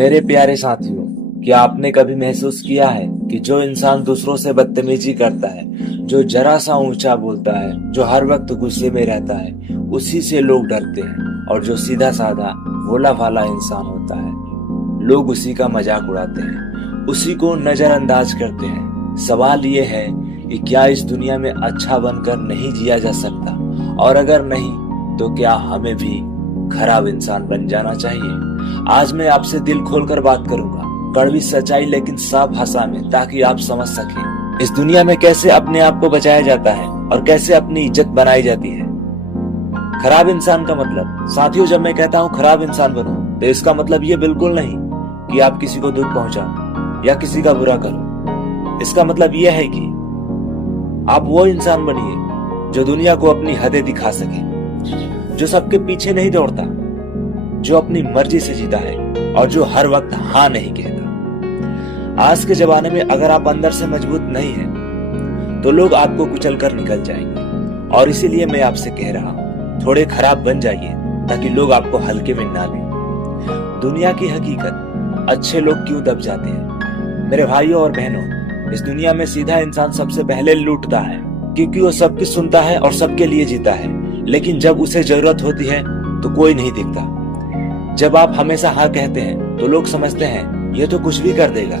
मेरे प्यारे साथियों, क्या आपने कभी महसूस किया है कि जो इंसान दूसरों से बदतमीजी करता है, जो जरा सा ऊंचा बोलता है, जो हर वक्त गुस्से में रहता है, उसी से लोग डरते हैं। और जो सीधा साधा भोला भाला इंसान होता है, लोग उसी का मजाक उड़ाते हैं, उसी को नजरअंदाज करते हैं। सवाल ये है कि क्या इस दुनिया में अच्छा बनकर नहीं जिया जा सकता, और अगर नहीं तो क्या हमें भी खराब इंसान बन जाना चाहिए। आज मैं आपसे दिल खोलकर बात करूंगा, कड़वी सच्चाई लेकिन साफ भाषा में, ताकि आप समझ सकें इस दुनिया में कैसे अपने आप को बचाया जाता है और कैसे अपनी इज्जत बनाई जाती है। खराब इंसान का मतलब, साथियों जब मैं कहता हूँ खराब इंसान बनो, तो इसका मतलब ये बिल्कुल नहीं कि आप किसी को दुख पहुंचाओ या किसी का बुरा करो। इसका मतलब यह है कि आप वो इंसान बनिए जो दुनिया को अपनी हदें दिखा सके, जो सबके पीछे नहीं दौड़ता, जो अपनी मर्जी से जीता है और जो हर वक्त हाँ नहीं कहता। आज के जमाने में अगर आप अंदर से मजबूत नहीं हैं, तो लोग आपको कुचल कर निकल जाएंगे। और इसीलिए मैं आपसे कह रहा हूं, थोड़े खराब बन जाइए ताकि लोग आपको हल्के में ना लें। दुनिया की हकीकत, अच्छे लोग क्यों दब जाते हैं? मेरे भाइयों और बहनों, इस दुनिया में सीधा इंसान सबसे पहले लूटता है, क्योंकि वो सबकी सुनता है और सबके लिए जीता है। लेकिन जब उसे जरूरत होती है तो कोई नहीं दिखता। जब आप हमेशा हाँ कहते हैं तो लोग समझते हैं ये तो कुछ भी कर देगा,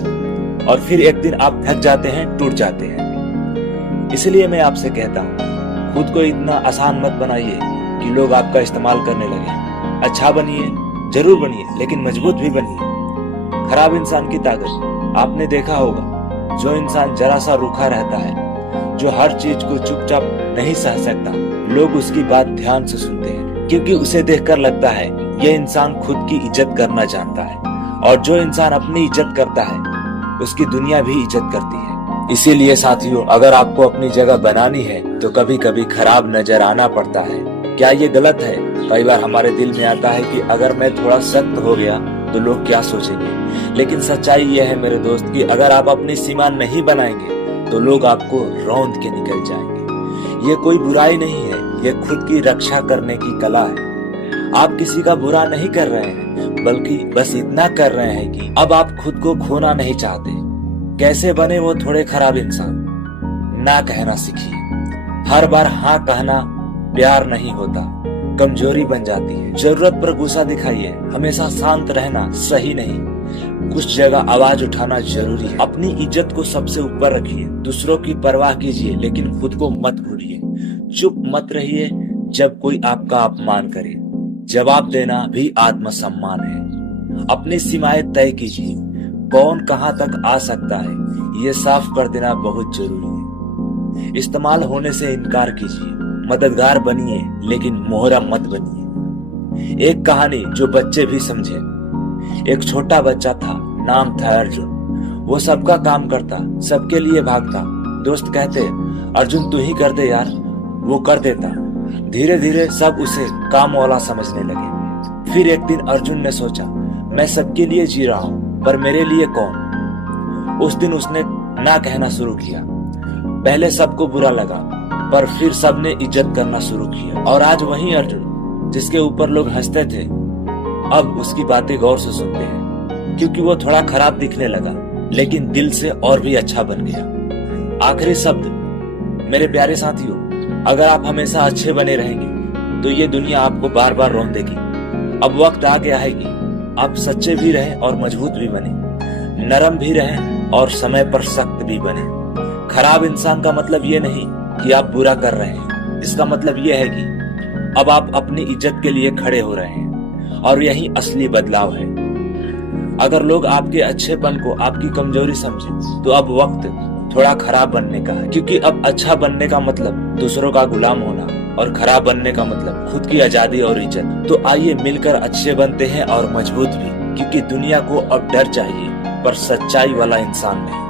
और फिर एक दिन आप थक जाते हैं, टूट जाते हैं। इसलिए मैं आपसे कहता हूँ, खुद को इतना आसान मत बनाइए कि लोग आपका इस्तेमाल करने लगे। अच्छा बनिए, जरूर बनिए, लेकिन मजबूत भी बनिए। खराब इंसान की ताकत आपने देखा होगा, जो इंसान जरा सा रूखा रहता है, जो हर चीज को चुपचाप नहीं सह सकता, लोग उसकी बात ध्यान से सुनते हैं, क्योंकि उसे देखकर लगता है ये इंसान खुद की इज्जत करना जानता है। और जो इंसान अपनी इज्जत करता है, उसकी दुनिया भी इज्जत करती है। इसीलिए साथियों, अगर आपको अपनी जगह बनानी है तो कभी कभी खराब नजर आना पड़ता है। क्या ये गलत है? कई बार हमारे दिल में आता है कि अगर मैं थोड़ा सख्त हो गया तो लोग क्या सोचेंगे। लेकिन सच्चाई यह है मेरे दोस्त कि अगर आप अपनी सीमा नहीं बनाएंगे तो लोग आपको रौंद के निकल जाएंगे। ये कोई बुराई नहीं है, ये खुद की रक्षा करने की कला है। आप किसी का बुरा नहीं कर रहे हैं, बल्कि बस इतना कर रहे हैं कि अब आप खुद को खोना नहीं चाहते। कैसे बने वो थोड़े खराब इंसान? ना कहना सीखिए। हर बार हाँ कहना प्यार नहीं होता, कमजोरी बन जाती है। जरूरत पर गुस्सा दिखाइए, हमेशा शांत रहना सही नहीं। कुछ जगह आवाज उठाना जरूरी है। अपनी इज्जत को सबसे ऊपर रखिए, दूसरों की परवाह कीजिए, लेकिन खुद को मत भूलिए। चुप मत रहिए जब कोई आपका अपमान करे। जवाब देना भी आत्मसम्मान है। अपनी सीमाएं तय कीजिए, कौन कहां तक आ सकता है, ये साफ कर देना बहुत जरूरी है। इस्तेमाल होने से इनकार कीजिए, मददगार बनिए, लेकिन मोहरा मत बनिए। एक कहानी जो बच्चे भी समझे। एक छोटा बच्चा था, नाम था अर्जुन। वो सबका काम करता, सबके लिए भागता। दोस्त कहते, अर्जुन तू ही कर दे यार, वो कर देता। धीरे धीरे सब उसे काम वाला समझने लगे। फिर एक दिन अर्जुन ने सोचा, मैं सबके लिए जी रहा हूँ, पर मेरे लिए कौन? उस दिन उसने ना कहना शुरू किया। पहले सबको बुरा लगा, पर फिर सबने इज्जत करना शुरू किया। और आज वही अर्जुन जिसके ऊपर लोग हंसते थे, अब उसकी बातें गौर से सुनते हैं, क्योंकि वो थोड़ा खराब दिखने लगा, लेकिन दिल से और भी अच्छा बन गया। आखिरी शब्द, मेरे प्यारे साथियों, अगर आप हमेशा अच्छे बने रहेंगे तो ये दुनिया आपको बार बार रौंदेगी। अब वक्त आ गया है कि आप सच्चे भी रहें और मजबूत भी बने, नरम भी रहें और समय पर सख्त भी बने। खराब इंसान का मतलब ये नहीं कि आप बुरा कर रहे हैं, इसका मतलब ये है कि अब आप अपनी इज्जत के लिए खड़े हो रहे हैं, और यही असली बदलाव है। अगर लोग आपके अच्छेपन को आपकी कमजोरी समझे तो अब वक्त थोड़ा खराब बनने का है, क्योंकि अब अच्छा बनने का मतलब दूसरों का गुलाम होना, और खराब बनने का मतलब खुद की आजादी और इज्जत। तो आइए मिलकर अच्छे बनते हैं और मजबूत भी, क्योंकि दुनिया को अब डर चाहिए, पर सच्चाई वाला इंसान नहीं।